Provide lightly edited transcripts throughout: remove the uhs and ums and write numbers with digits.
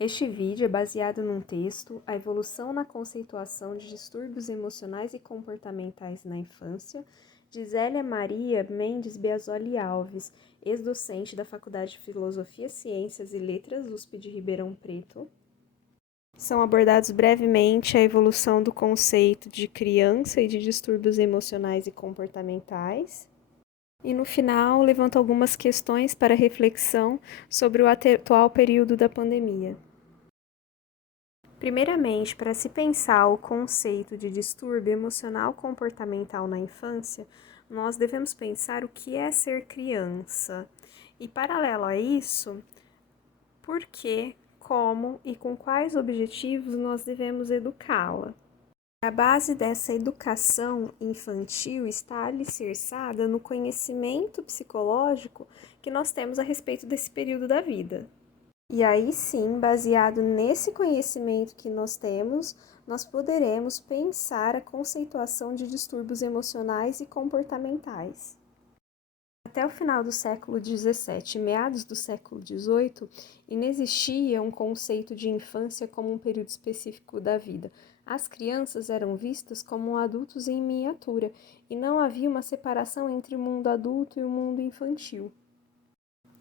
Este vídeo é baseado num texto, A Evolução na Conceituação de Distúrbios Emocionais e Comportamentais na Infância, de Zélia Maria Mendes Biasoli Alves, ex-docente da Faculdade de Filosofia, Ciências e Letras, USP de Ribeirão Preto. São abordados brevemente a evolução do conceito de criança e de distúrbios emocionais e comportamentais. E no final, levanto algumas questões para reflexão sobre o atual período da pandemia. Primeiramente, para se pensar o conceito de distúrbio emocional comportamental na infância, nós devemos pensar o que é ser criança. E, paralelo a isso, por que, como e com quais objetivos nós devemos educá-la. A base dessa educação infantil está alicerçada no conhecimento psicológico que nós temos a respeito desse período da vida. E aí sim, baseado nesse conhecimento que nós temos, nós poderemos pensar a conceituação de distúrbios emocionais e comportamentais. Até o final do século XVII, meados do século XVIII, inexistia um conceito de infância como um período específico da vida. As crianças eram vistas como adultos em miniatura e não havia uma separação entre o mundo adulto e o mundo infantil.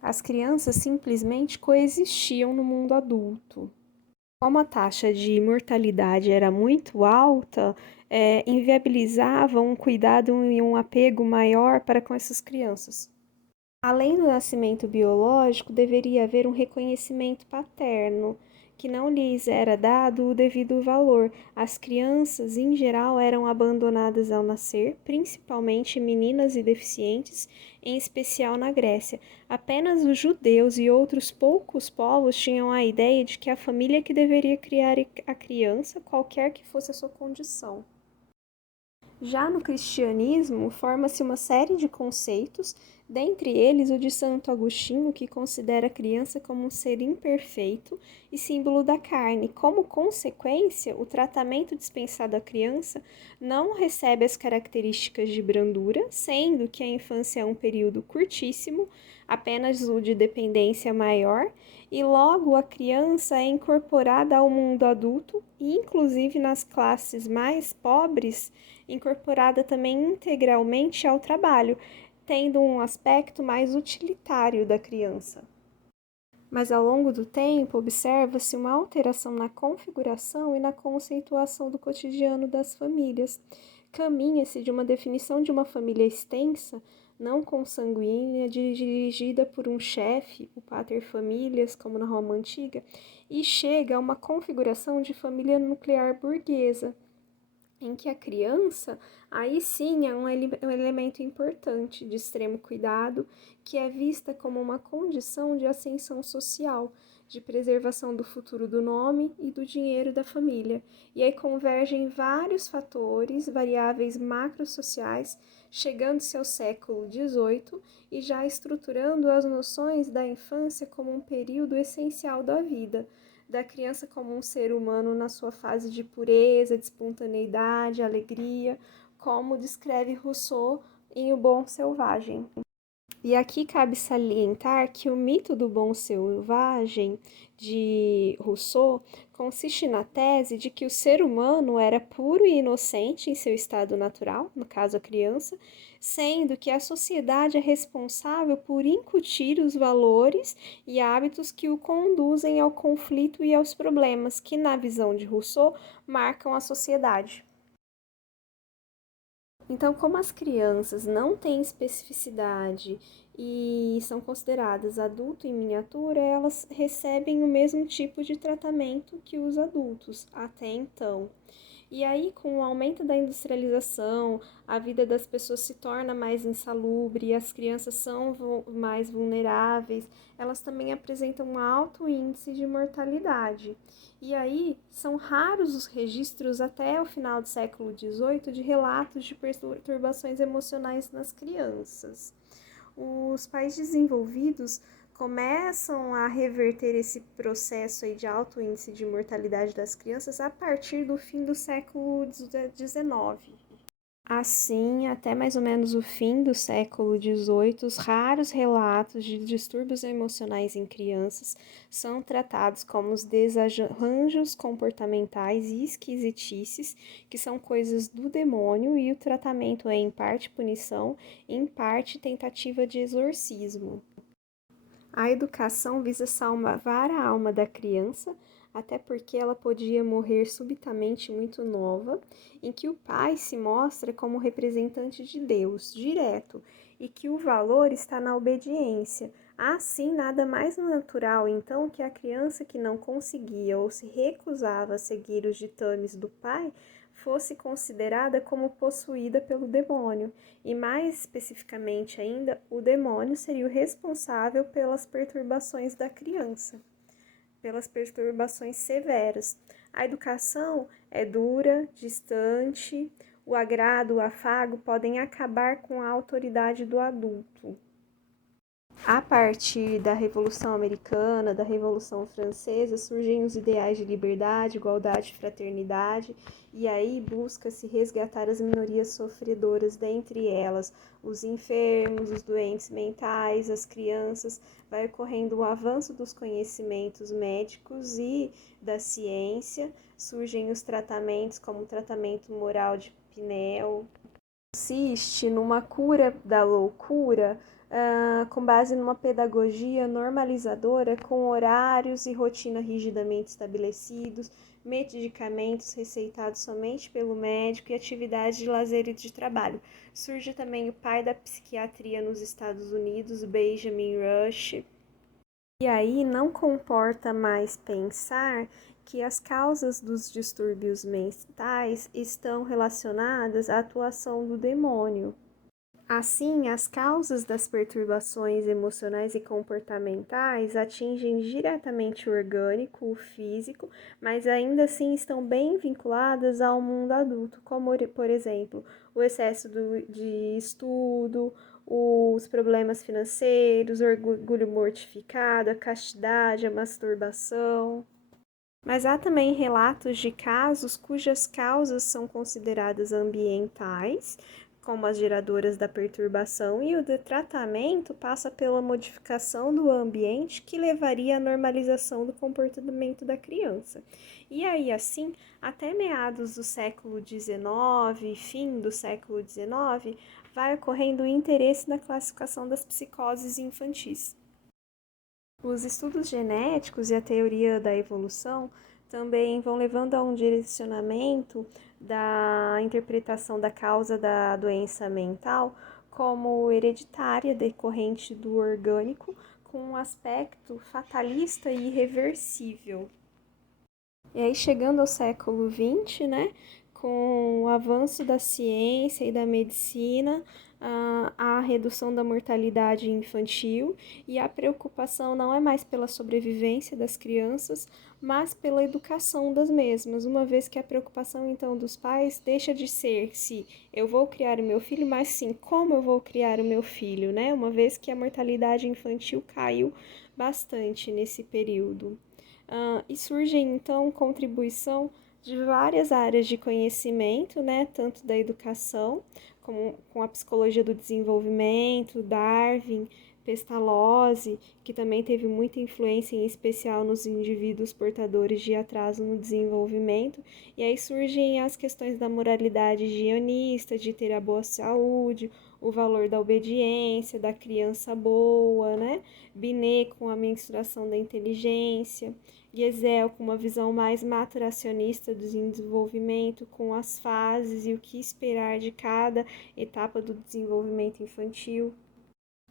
As crianças simplesmente coexistiam no mundo adulto. Como a taxa de mortalidade era muito alta, inviabilizava um cuidado e um apego maior para com essas crianças. Além do nascimento biológico, deveria haver um reconhecimento paterno, que não lhes era dado o devido valor. As crianças, em geral, eram abandonadas ao nascer, principalmente meninas e deficientes, em especial na Grécia. Apenas os judeus e outros poucos povos tinham a ideia de que a família que deveria criar a criança, qualquer que fosse a sua condição. Já no cristianismo, forma-se uma série de conceitos, dentre eles o de Santo Agostinho, que considera a criança como um ser imperfeito e símbolo da carne. Como consequência, o tratamento dispensado à criança não recebe as características de brandura, sendo que a infância é um período curtíssimo, apenas o de dependência maior, e logo a criança é incorporada ao mundo adulto e, inclusive nas classes mais pobres, incorporada também integralmente ao trabalho, tendo um aspecto mais utilitário da criança. Mas ao longo do tempo, observa-se uma alteração na configuração e na conceituação do cotidiano das famílias. Caminha-se de uma definição de uma família extensa, não consanguínea, dirigida por um chefe, o pater familias, como na Roma antiga, e chega a uma configuração de família nuclear burguesa, em que a criança, aí sim, é um elemento importante de extremo cuidado, que é vista como uma condição de ascensão social, de preservação do futuro do nome e do dinheiro da família. E aí convergem vários fatores, variáveis macrosociais, chegando-se ao século XVIII e já estruturando as noções da infância como um período essencial da vida, da criança como um ser humano na sua fase de pureza, de espontaneidade, alegria, como descreve Rousseau em O Bom Selvagem. E aqui cabe salientar que o mito do bom selvagem de Rousseau consiste na tese de que o ser humano era puro e inocente em seu estado natural, no caso a criança, sendo que a sociedade é responsável por incutir os valores e hábitos que o conduzem ao conflito e aos problemas que, na visão de Rousseau, marcam a sociedade. Então, como as crianças não têm especificidade e são consideradas adulto em miniatura, elas recebem o mesmo tipo de tratamento que os adultos até então. E aí, com o aumento da industrialização, a vida das pessoas se torna mais insalubre, as crianças são mais vulneráveis, elas também apresentam um alto índice de mortalidade. E aí, são raros os registros até o final do século XVIII de relatos de perturbações emocionais nas crianças. Os países desenvolvidos começam a reverter esse processo aí de alto índice de mortalidade das crianças a partir do fim do século XIX. Assim, até mais ou menos o fim do século XVIII, os raros relatos de distúrbios emocionais em crianças são tratados como os desarranjos comportamentais e esquisitices, que são coisas do demônio, e o tratamento é em parte punição, em parte tentativa de exorcismo. A educação visa salvar a alma da criança, até porque ela podia morrer subitamente muito nova, em que o pai se mostra como representante de Deus, direto, e que o valor está na obediência. Assim, nada mais natural, então, que a criança que não conseguia ou se recusava a seguir os ditames do pai fosse considerada como possuída pelo demônio, e mais especificamente ainda, o demônio seria o responsável pelas perturbações da criança, pelas perturbações severas. A educação é dura, distante, o agrado, o afago podem acabar com a autoridade do adulto. A partir da Revolução Americana, da Revolução Francesa, surgem os ideais de liberdade, igualdade e fraternidade, e aí busca-se resgatar as minorias sofredoras, dentre elas os enfermos, os doentes mentais, as crianças. Vai ocorrendo o avanço dos conhecimentos médicos e da ciência, surgem os tratamentos como o tratamento moral de Pinel, consiste numa cura da loucura, com base numa pedagogia normalizadora, com horários e rotina rigidamente estabelecidos, medicamentos receitados somente pelo médico e atividades de lazer e de trabalho. Surge também o pai da psiquiatria nos Estados Unidos, Benjamin Rush. E aí não comporta mais pensar que as causas dos distúrbios mentais estão relacionadas à atuação do demônio. Assim, as causas das perturbações emocionais e comportamentais atingem diretamente o orgânico, o físico, mas ainda assim estão bem vinculadas ao mundo adulto, como, por exemplo, o excesso de estudo, os problemas financeiros, o orgulho mortificado, a castidade, a masturbação. Mas há também relatos de casos cujas causas são consideradas ambientais, como as geradoras da perturbação, e o de tratamento passa pela modificação do ambiente que levaria à normalização do comportamento da criança. E aí, assim, até meados do século XIX, fim do século XIX, vai ocorrendo o interesse na classificação das psicoses infantis. Os estudos genéticos e a teoria da evolução também vão levando a um direcionamento da interpretação da causa da doença mental como hereditária decorrente do orgânico, com um aspecto fatalista e irreversível. E aí, chegando ao século XX, né, com o avanço da ciência e da medicina, a redução da mortalidade infantil, e a preocupação não é mais pela sobrevivência das crianças, mas pela educação das mesmas, uma vez que a preocupação então dos pais deixa de ser se eu vou criar o meu filho, mas sim como eu vou criar o meu filho, né? Uma vez que a mortalidade infantil caiu bastante nesse período. E surge então contribuição de várias áreas de conhecimento, né, tanto da educação, como com a psicologia do desenvolvimento, Darwin, Pestalozzi, que também teve muita influência, em especial nos indivíduos portadores de atraso no desenvolvimento, e aí surgem as questões da moralidade higienista, de ter a boa saúde, o valor da obediência, da criança boa, né? Binet com a mensuração da inteligência, Gesell com uma visão mais maturacionista do desenvolvimento, com as fases e o que esperar de cada etapa do desenvolvimento infantil.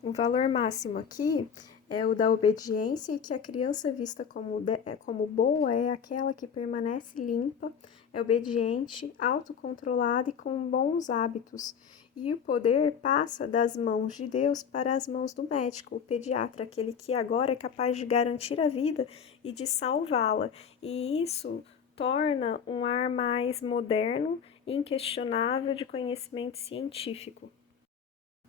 O valor máximo aqui é o da obediência, e que a criança vista como boa é aquela que permanece limpa, é obediente, autocontrolada e com bons hábitos. E o poder passa das mãos de Deus para as mãos do médico, o pediatra, aquele que agora é capaz de garantir a vida e de salvá-la. E isso torna um ar mais moderno e inquestionável de conhecimento científico.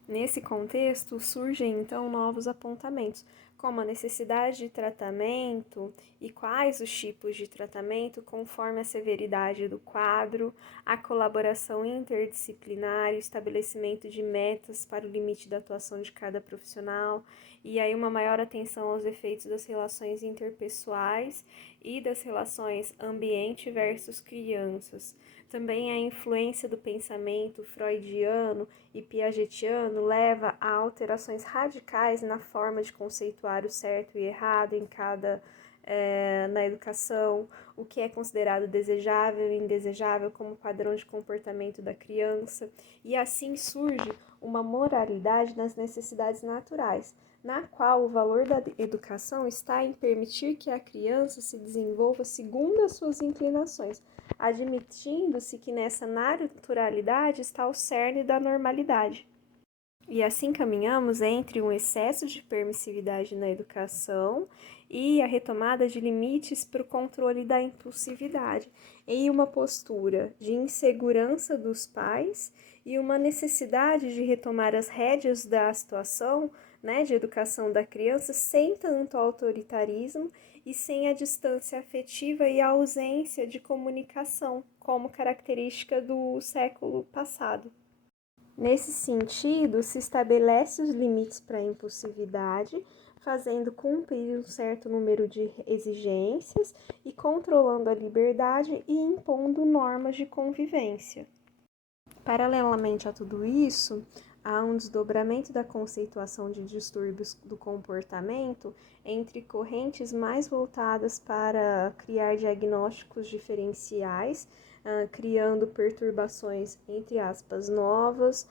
Nesse contexto, surgem então novos apontamentos, como a necessidade de tratamento e quais os tipos de tratamento conforme a severidade do quadro, a colaboração interdisciplinar, o estabelecimento de metas para o limite da atuação de cada profissional, e aí uma maior atenção aos efeitos das relações interpessoais e das relações ambiente versus crianças. Também a influência do pensamento freudiano e piagetiano leva a alterações radicais na forma de conceituar o certo e errado na educação, o que é considerado desejável e indesejável como padrão de comportamento da criança, e assim surge uma moralidade nas necessidades naturais, na qual o valor da educação está em permitir que a criança se desenvolva segundo as suas inclinações, admitindo-se que nessa naturalidade está o cerne da normalidade. E assim caminhamos entre um excesso de permissividade na educação e a retomada de limites para o controle da impulsividade, em uma postura de insegurança dos pais e uma necessidade de retomar as rédeas da situação, de educação da criança, sem tanto autoritarismo e sem a distância afetiva e a ausência de comunicação, como característica do século passado. Nesse sentido, se estabelece os limites para a impulsividade, fazendo cumprir um certo número de exigências e controlando a liberdade e impondo normas de convivência. Paralelamente a tudo isso, há um desdobramento da conceituação de distúrbios do comportamento entre correntes mais voltadas para criar diagnósticos diferenciais, criando perturbações, entre aspas, novas,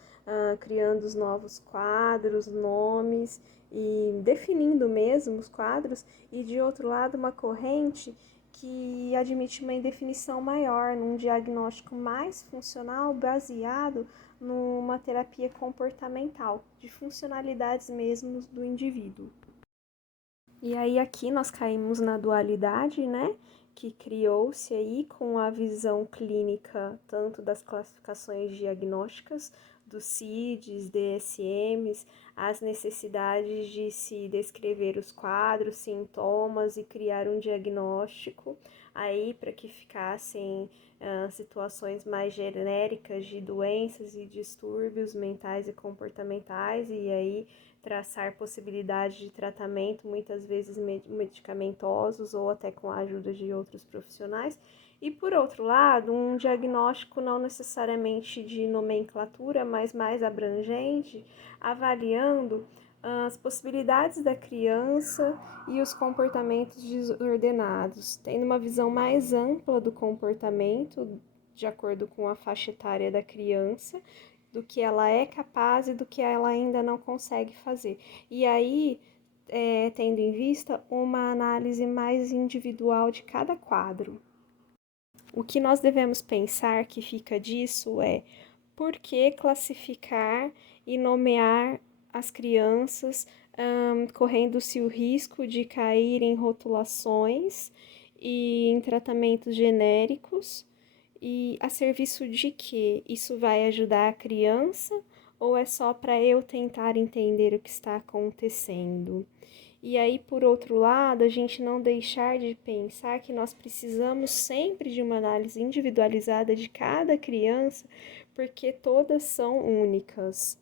criando os novos quadros, nomes e definindo mesmo os quadros, e de outro lado uma corrente que admite uma indefinição maior, num diagnóstico mais funcional baseado numa terapia comportamental, de funcionalidades mesmo do indivíduo. E aí aqui nós caímos na dualidade, que criou-se aí com a visão clínica tanto das classificações diagnósticas, dos CIDs, DSMs, as necessidades de se descrever os quadros, sintomas e criar um diagnóstico aí para que ficassem situações mais genéricas de doenças e distúrbios mentais e comportamentais, e aí traçar possibilidades de tratamento, muitas vezes medicamentosos ou até com a ajuda de outros profissionais. E, por outro lado, um diagnóstico não necessariamente de nomenclatura, mas mais abrangente, avaliando as possibilidades da criança e os comportamentos desordenados, tendo uma visão mais ampla do comportamento, de acordo com a faixa etária da criança, do que ela é capaz e do que ela ainda não consegue fazer. E aí, tendo em vista uma análise mais individual de cada quadro. O que nós devemos pensar que fica disso é por que classificar e nomear as crianças, correndo-se o risco de cair em rotulações e em tratamentos genéricos, e a serviço de quê? Isso vai ajudar a criança ou é só para eu tentar entender o que está acontecendo? E aí, por outro lado, a gente não deixar de pensar que nós precisamos sempre de uma análise individualizada de cada criança, porque todas são únicas.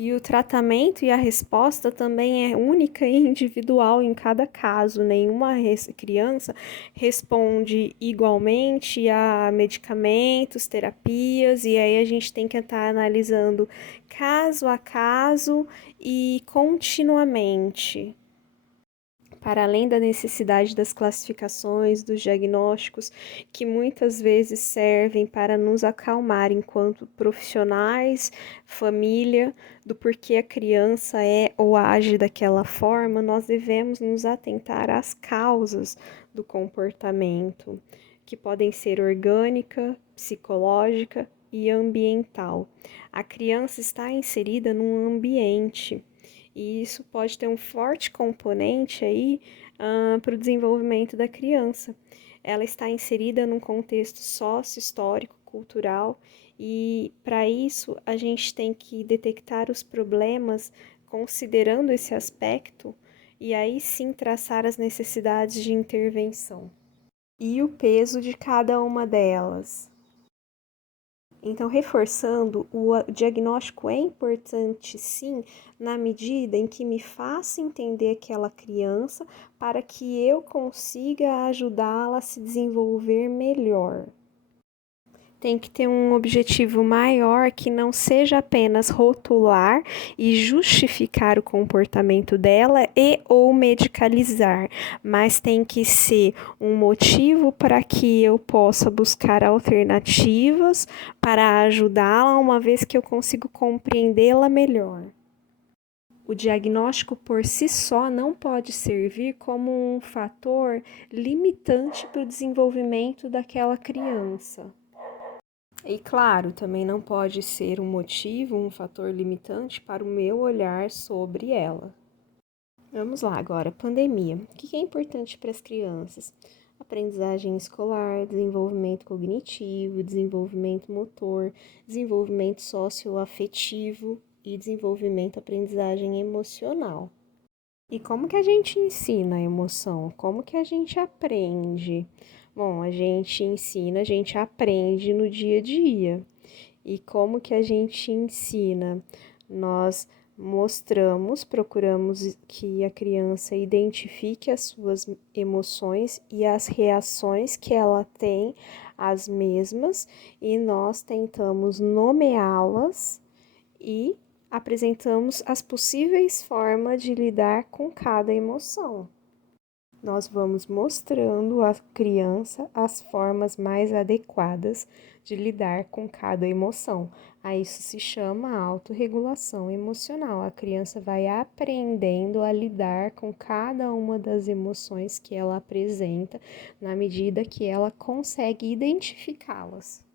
E o tratamento e a resposta também é única e individual em cada caso. Nenhuma criança responde igualmente a medicamentos, terapias, e aí a gente tem que estar analisando caso a caso e continuamente. Para além da necessidade das classificações, dos diagnósticos, que muitas vezes servem para nos acalmar enquanto profissionais, família, do porquê a criança é ou age daquela forma, nós devemos nos atentar às causas do comportamento, que podem ser orgânica, psicológica e ambiental. A criança está inserida num ambiente, e isso pode ter um forte componente aí para o desenvolvimento da criança. Ela está inserida num contexto sócio-histórico, cultural, e para isso a gente tem que detectar os problemas considerando esse aspecto e aí sim traçar as necessidades de intervenção e o peso de cada uma delas. Então, reforçando, o diagnóstico é importante sim, na medida em que me faça entender aquela criança para que eu consiga ajudá-la a se desenvolver melhor. Tem que ter um objetivo maior que não seja apenas rotular e justificar o comportamento dela e ou medicalizar, mas tem que ser um motivo para que eu possa buscar alternativas para ajudá-la, uma vez que eu consigo compreendê-la melhor. O diagnóstico por si só não pode servir como um fator limitante para o desenvolvimento daquela criança. E claro, também não pode ser um motivo, um fator limitante para o meu olhar sobre ela. Vamos lá agora, pandemia. O que é importante para as crianças? Aprendizagem escolar, desenvolvimento cognitivo, desenvolvimento motor, desenvolvimento socioafetivo e desenvolvimento aprendizagem emocional. E como que a gente ensina a emoção? Como que a gente aprende? Bom, a gente ensina, a gente aprende no dia a dia. E como que a gente ensina? Nós mostramos, procuramos que a criança identifique as suas emoções e as reações que ela tem, as mesmas, e nós tentamos nomeá-las e apresentamos as possíveis formas de lidar com cada emoção. Nós vamos mostrando à criança as formas mais adequadas de lidar com cada emoção. A isso se chama autorregulação emocional. A criança vai aprendendo a lidar com cada uma das emoções que ela apresenta, na medida que ela consegue identificá-las.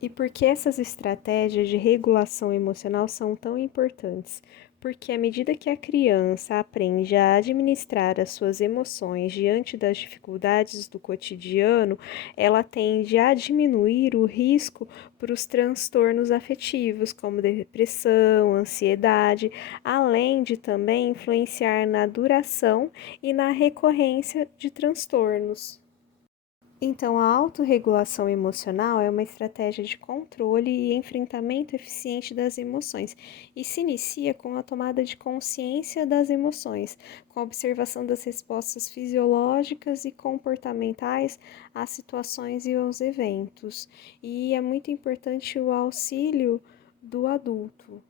E por que essas estratégias de regulação emocional são tão importantes? Porque à medida que a criança aprende a administrar as suas emoções diante das dificuldades do cotidiano, ela tende a diminuir o risco para os transtornos afetivos, como depressão, ansiedade, além de também influenciar na duração e na recorrência de transtornos. Então, a autorregulação emocional é uma estratégia de controle e enfrentamento eficiente das emoções e se inicia com a tomada de consciência das emoções, com a observação das respostas fisiológicas e comportamentais às situações e aos eventos. E é muito importante o auxílio do adulto.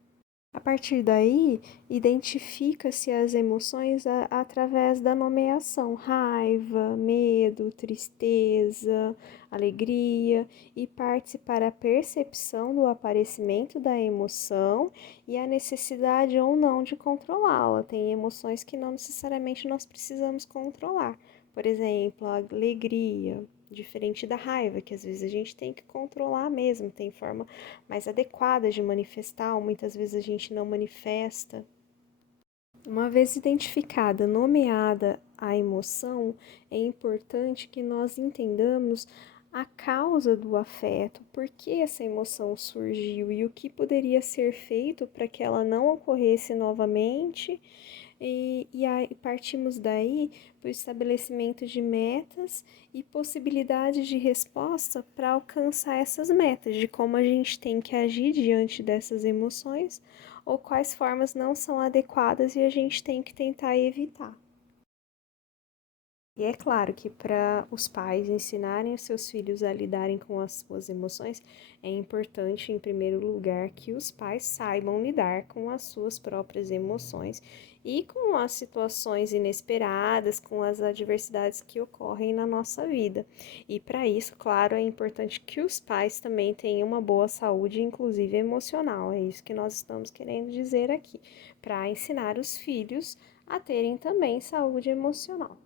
A partir daí, identifica-se as emoções através da nomeação: raiva, medo, tristeza, alegria, e parte para a percepção do aparecimento da emoção e a necessidade ou não de controlá-la. Tem emoções que não necessariamente nós precisamos controlar. Por exemplo, a alegria, diferente da raiva, que às vezes a gente tem que controlar mesmo, tem forma mais adequada de manifestar, ou muitas vezes a gente não manifesta. Uma vez identificada, nomeada a emoção, é importante que nós entendamos a causa do afeto, por que essa emoção surgiu e o que poderia ser feito para que ela não ocorresse novamente. E aí partimos daí para o estabelecimento de metas e possibilidades de resposta para alcançar essas metas, de como a gente tem que agir diante dessas emoções ou quais formas não são adequadas e a gente tem que tentar evitar. E é claro que para os pais ensinarem os seus filhos a lidarem com as suas emoções, é importante, em primeiro lugar, que os pais saibam lidar com as suas próprias emoções e com as situações inesperadas, com as adversidades que ocorrem na nossa vida. E para isso, claro, é importante que os pais também tenham uma boa saúde, inclusive emocional. É isso que nós estamos querendo dizer aqui, para ensinar os filhos a terem também saúde emocional.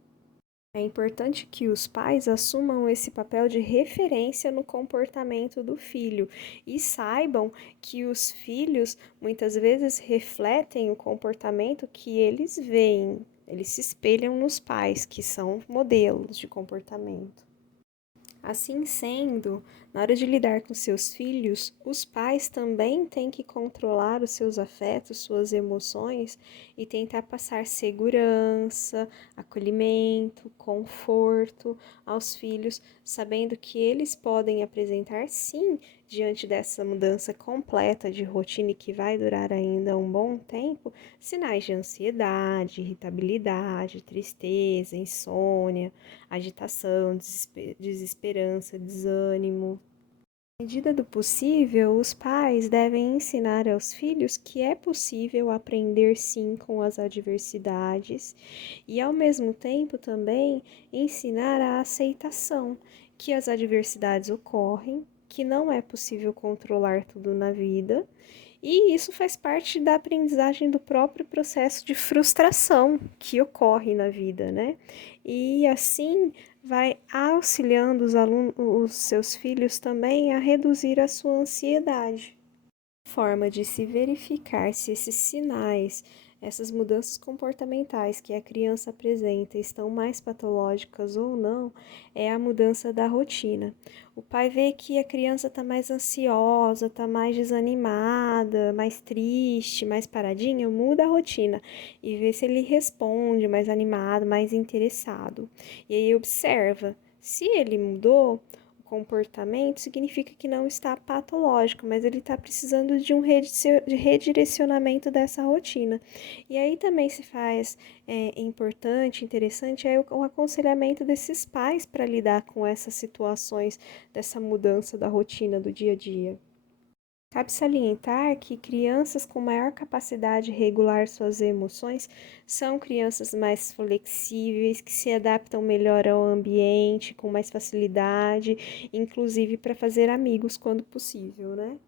É importante que os pais assumam esse papel de referência no comportamento do filho e saibam que os filhos muitas vezes refletem o comportamento que eles veem, eles se espelham nos pais, que são modelos de comportamento. Assim sendo, na hora de lidar com seus filhos, os pais também têm que controlar os seus afetos, suas emoções e tentar passar segurança, acolhimento, conforto aos filhos, sabendo que eles podem apresentar sim, diante dessa mudança completa de rotina e que vai durar ainda um bom tempo, sinais de ansiedade, irritabilidade, tristeza, insônia, agitação, desesperança, desânimo. À medida do possível, os pais devem ensinar aos filhos que é possível aprender sim com as adversidades e, ao mesmo tempo, também ensinar a aceitação, que as adversidades ocorrem, que não é possível controlar tudo na vida. E isso faz parte da aprendizagem do próprio processo de frustração que ocorre na vida, né? E assim vai auxiliando os seus filhos também a reduzir a sua ansiedade. Forma de se verificar se esses sinais, essas mudanças comportamentais que a criança apresenta estão mais patológicas ou não, é a mudança da rotina. O pai vê que a criança está mais ansiosa, está mais desanimada, mais triste, mais paradinha, muda a rotina e vê se ele responde mais animado, mais interessado. E aí observa, se ele mudou, comportamento significa que não está patológico, mas ele está precisando de um redirecionamento dessa rotina. E aí também se faz importante, interessante, é o aconselhamento desses pais para lidar com essas situações, dessa mudança da rotina do dia a dia. Cabe salientar que crianças com maior capacidade de regular suas emoções são crianças mais flexíveis, que se adaptam melhor ao ambiente, com mais facilidade, inclusive para fazer amigos quando possível, né?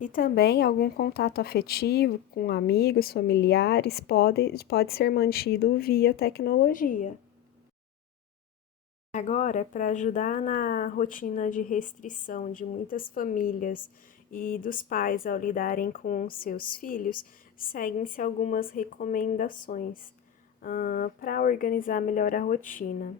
E também algum contato afetivo com amigos, familiares pode ser mantido via tecnologia. Agora, para ajudar na rotina de restrição de muitas famílias e dos pais ao lidarem com seus filhos, seguem-se algumas recomendações para organizar melhor a rotina.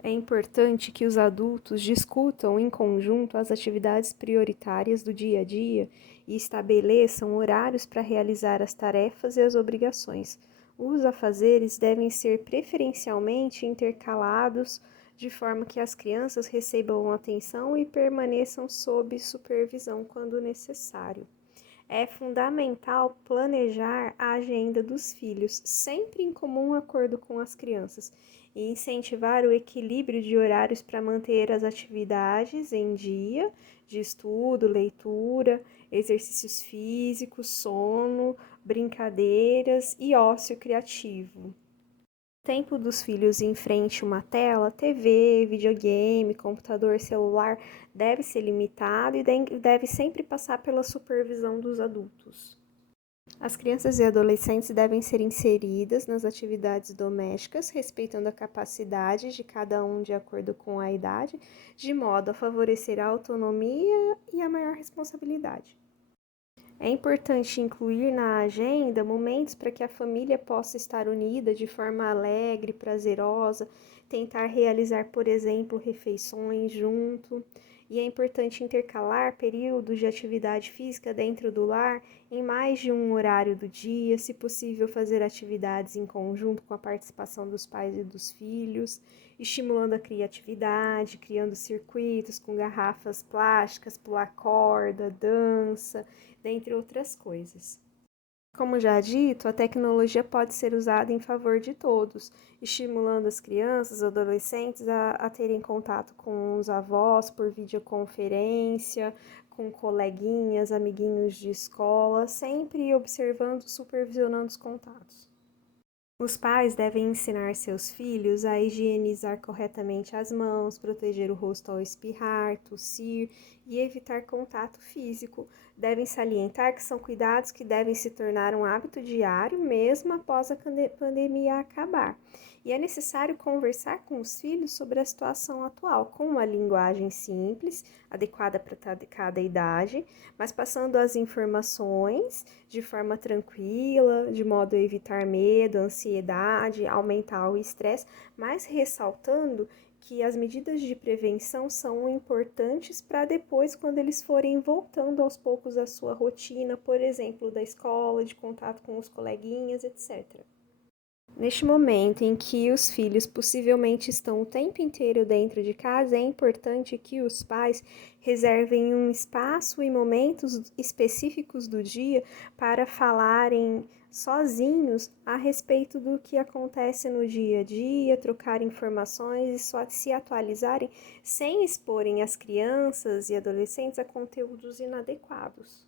É importante que os adultos discutam em conjunto as atividades prioritárias do dia a dia e estabeleçam horários para realizar as tarefas e as obrigações. Os afazeres devem ser preferencialmente intercalados de forma que as crianças recebam atenção e permaneçam sob supervisão quando necessário. É fundamental planejar a agenda dos filhos, sempre em comum acordo com as crianças, e incentivar o equilíbrio de horários para manter as atividades em dia, de estudo, leitura, exercícios físicos, sono, brincadeiras e ócio criativo. Tempo dos filhos em frente a uma tela, TV, videogame, computador, celular, deve ser limitado e deve sempre passar pela supervisão dos adultos. As crianças e adolescentes devem ser inseridas nas atividades domésticas, respeitando a capacidade de cada um de acordo com a idade, de modo a favorecer a autonomia e a maior responsabilidade. É importante incluir na agenda momentos para que a família possa estar unida de forma alegre, prazerosa, tentar realizar, por exemplo, refeições junto. E é importante intercalar períodos de atividade física dentro do lar em mais de um horário do dia, se possível fazer atividades em conjunto com a participação dos pais e dos filhos, estimulando a criatividade, criando circuitos com garrafas plásticas, pular corda, dança, dentre outras coisas. Como já dito, a tecnologia pode ser usada em favor de todos, estimulando as crianças, adolescentes a terem contato com os avós por videoconferência, com coleguinhas, amiguinhos de escola, sempre observando e supervisionando os contatos. Os pais devem ensinar seus filhos a higienizar corretamente as mãos, proteger o rosto ao espirrar, tossir e evitar contato físico. Devem salientar que são cuidados que devem se tornar um hábito diário, mesmo após a pandemia acabar. E é necessário conversar com os filhos sobre a situação atual, com uma linguagem simples, adequada para cada idade, mas passando as informações de forma tranquila, de modo a evitar medo, ansiedade, aumentar o estresse, mas ressaltando que as medidas de prevenção são importantes para depois, quando eles forem voltando aos poucos à sua rotina, por exemplo, da escola, de contato com os coleguinhas, etc. Neste momento em que os filhos possivelmente estão o tempo inteiro dentro de casa, é importante que os pais reservem um espaço e momentos específicos do dia para falarem sozinhos a respeito do que acontece no dia a dia, trocar informações e só se atualizarem sem exporem as crianças e adolescentes a conteúdos inadequados.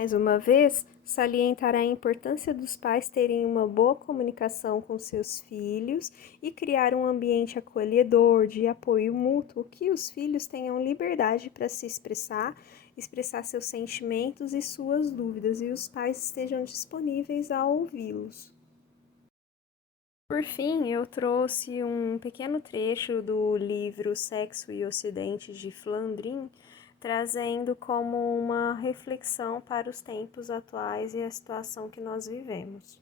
Mais uma vez, salientar a importância dos pais terem uma boa comunicação com seus filhos e criar um ambiente acolhedor, de apoio mútuo, que os filhos tenham liberdade para se expressar seus sentimentos e suas dúvidas, e os pais estejam disponíveis a ouvi-los. Por fim, eu trouxe um pequeno trecho do livro Sexo e Ocidente, de Flandrin, trazendo como uma reflexão para os tempos atuais e a situação que nós vivemos.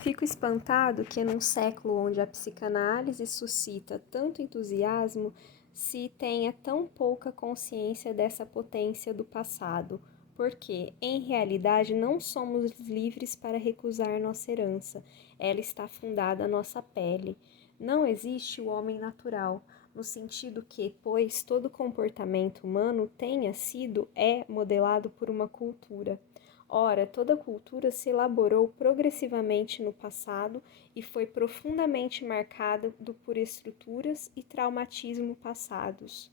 Fico espantado que num século onde a psicanálise suscita tanto entusiasmo, se tenha tão pouca consciência dessa potência do passado, porque, em realidade, não somos livres para recusar nossa herança, ela está fundada à nossa pele. Não existe o homem natural, no sentido que, pois todo comportamento humano é modelado por uma cultura. Ora, toda cultura se elaborou progressivamente no passado e foi profundamente marcada por estruturas e traumatismo passados.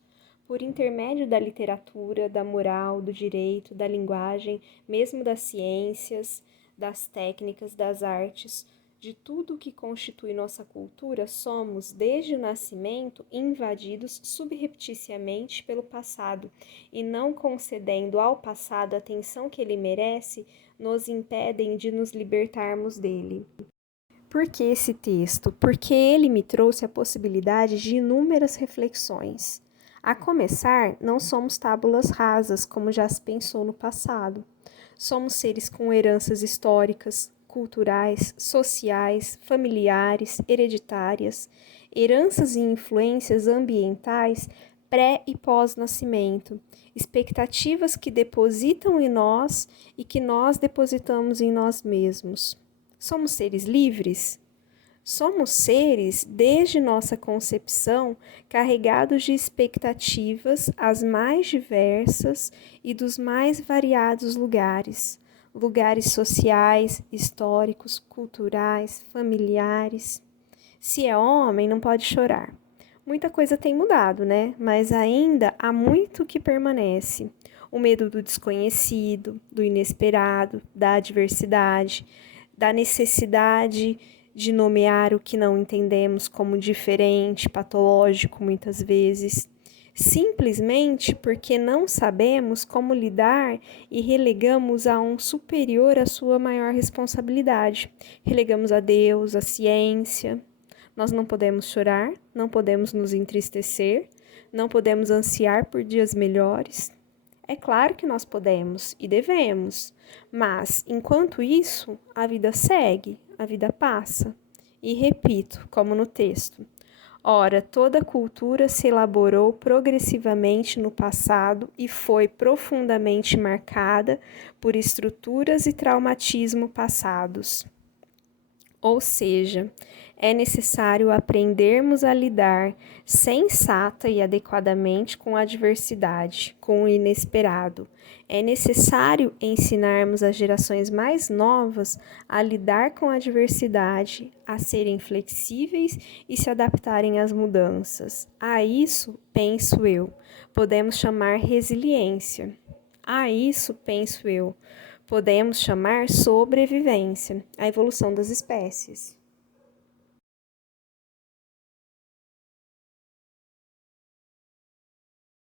Por intermédio da literatura, da moral, do direito, da linguagem, mesmo das ciências, das técnicas, das artes, de tudo o que constitui nossa cultura, somos, desde o nascimento, invadidos subrepticiamente pelo passado, e não concedendo ao passado a atenção que ele merece, nos impedem de nos libertarmos dele. Por que esse texto? Porque ele me trouxe a possibilidade de inúmeras reflexões. A começar, não somos tábulas rasas, como já se pensou no passado. Somos seres com heranças históricas, culturais, sociais, familiares, hereditárias, heranças e influências ambientais pré e pós-nascimento, expectativas que depositam em nós e que nós depositamos em nós mesmos. Somos seres livres? Somos seres, desde nossa concepção, carregados de expectativas as mais diversas e dos mais variados lugares sociais, históricos, culturais, familiares. Se é homem, não pode chorar. Muita coisa tem mudado, né? Mas ainda há muito que permanece. O medo do desconhecido, do inesperado, da adversidade, da necessidade de nomear o que não entendemos como diferente, patológico muitas vezes, simplesmente porque não sabemos como lidar e relegamos a um superior a sua maior responsabilidade. Relegamos a Deus, a ciência. Nós não podemos chorar, não podemos nos entristecer, não podemos ansiar por dias melhores. É claro que nós podemos e devemos, mas, enquanto isso, a vida segue, a vida passa. E repito, como no texto, ora, toda cultura se elaborou progressivamente no passado e foi profundamente marcada por estruturas e traumatismo passados. Ou seja, é necessário aprendermos a lidar sensata e adequadamente com a adversidade, com o inesperado. É necessário ensinarmos as gerações mais novas a lidar com a adversidade, a serem flexíveis e se adaptarem às mudanças. A isso, penso eu, podemos chamar resiliência. A isso, penso eu, podemos chamar sobrevivência, a evolução das espécies.